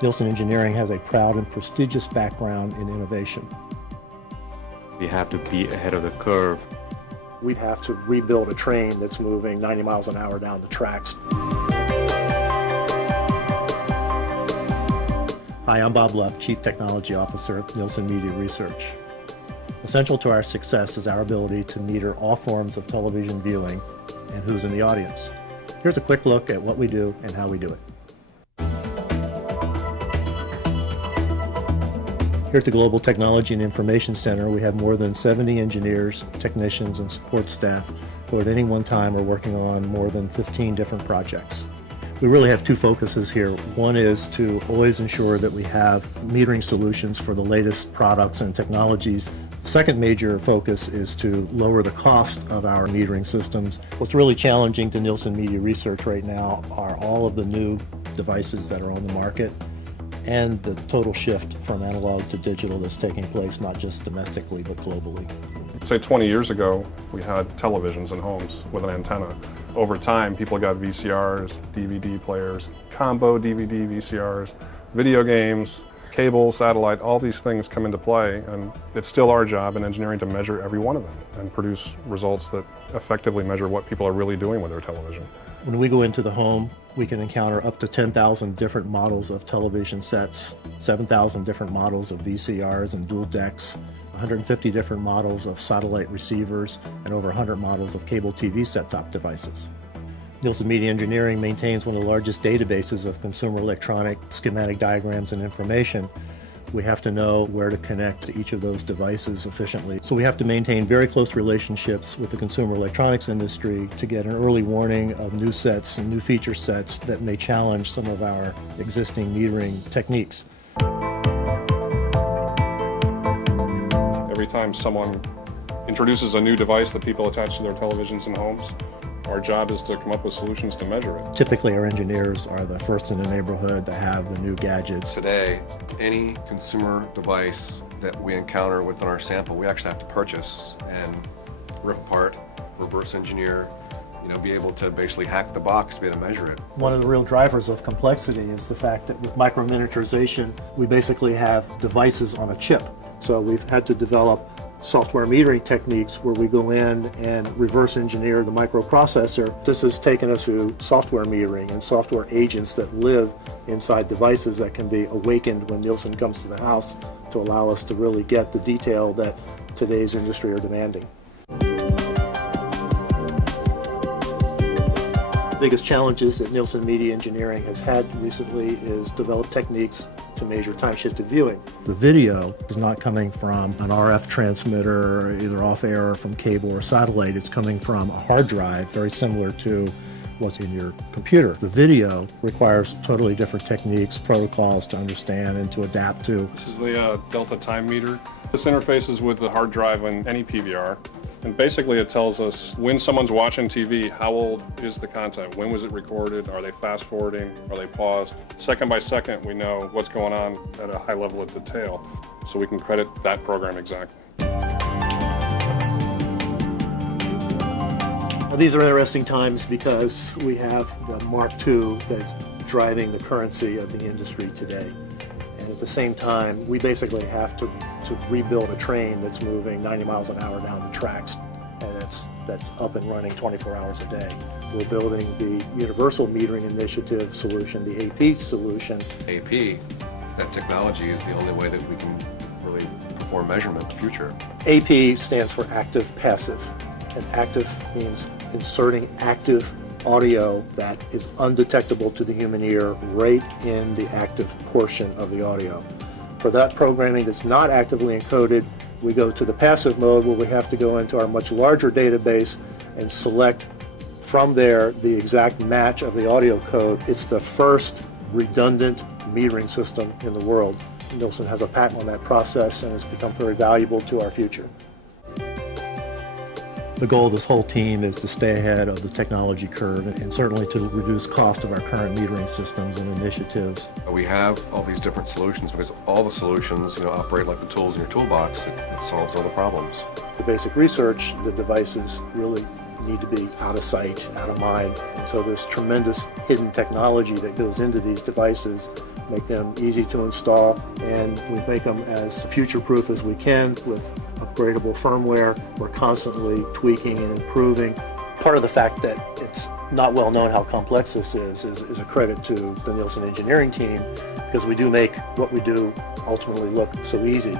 Nielsen Engineering has a proud and prestigious background in innovation. We have to be ahead of the curve. We'd have to rebuild a train that's moving 90 miles an hour down the tracks. Hi, I'm Bob Luff, Chief Technology Officer at Nielsen Media Research. Essential to our success is our ability to meter all forms of television viewing and who's in the audience. Here's a quick look at what we do and how we do it. Here at the Global Technology and Information Center, we have more than 70 engineers, technicians, and support staff who at any one time are working on more than 15 different projects. We really have two focuses here. One is to always ensure that we have metering solutions for the latest products and technologies. The second major focus is to lower the cost of our metering systems. What's really challenging to Nielsen Media Research right now are all of the new devices that are on the market and the total shift from analog to digital that's taking place not just domestically but globally. Say 20 years ago, we had televisions in homes with an antenna. Over time, people got VCRs, DVD players, combo DVD, VCRs, video games, cable, satellite, all these things come into play, and it's still our job in engineering to measure every one of them and produce results that effectively measure what people are really doing with their television. When we go into the home, we can encounter up to 10,000 different models of television sets, 7,000 different models of VCRs and dual decks, 150 different models of satellite receivers, and over 100 models of cable TV set-top devices. Nielsen Media Engineering maintains one of the largest databases of consumer electronic schematic diagrams and information. We have to know where to connect to each of those devices efficiently. So we have to maintain very close relationships with the consumer electronics industry to get an early warning of new sets and new feature sets that may challenge some of our existing metering techniques. Every time someone introduces a new device that people attach to their televisions and homes, our job is to come up with solutions to measure it. Typically, our engineers are the first in the neighborhood to have the new gadgets. Today, any consumer device that we encounter within our sample, we actually have to purchase and rip apart, reverse engineer, be able to basically hack the box to be able to measure it. One of the real drivers of complexity is the fact that with micro-miniaturization, we basically have devices on a chip. So we've had to develop software metering techniques where we go in and reverse engineer the microprocessor. This has taken us to software metering and software agents that live inside devices that can be awakened when Nielsen comes to the house to allow us to really get the detail that today's industry are demanding. The biggest challenges that Nielsen Media Engineering has had recently is develop techniques to measure time-shifted viewing. The video is not coming from an RF transmitter, either off-air or from cable or satellite. It's coming from a hard drive, very similar to what's in your computer. The video requires totally different techniques, protocols to understand and to adapt to. This is the Delta time meter. This interfaces with the hard drive in any PVR. And basically it tells us when someone's watching TV, how old is the content? When was it recorded? Are they fast forwarding? Are they paused? Second by second, we know what's going on at a high level of detail, so we can credit that program exactly. Well, these are interesting times because we have the Mark II that's driving the currency of the industry today. And at the same time, we basically have to rebuild a train that's moving 90 miles an hour down the tracks, and that's up and running 24 hours a day. We're building the Universal Metering Initiative solution, the AP solution. AP, that technology is the only way that we can really perform measurement in the future. AP stands for active passive, and active means inserting active audio that is undetectable to the human ear right in the active portion of the audio. For that programming that's not actively encoded, we go to the passive mode where we have to go into our much larger database and select from there the exact match of the audio code. It's the first redundant metering system in the world. Nielsen has a patent on that process and it's become very valuable to our future. The goal of this whole team is to stay ahead of the technology curve and certainly to reduce cost of our current metering systems and initiatives. We have all these different solutions because all the solutions operate like the tools in your toolbox. It solves all the problems. The basic research, the devices really need to be out of sight, out of mind. And so there's tremendous hidden technology that goes into these devices make them easy to install, and we make them as future-proof as we can with upgradable firmware. We're constantly tweaking and improving. Part of the fact that it's not well known how complex this is a credit to the Nielsen Engineering team, because we do make what we do ultimately look so easy.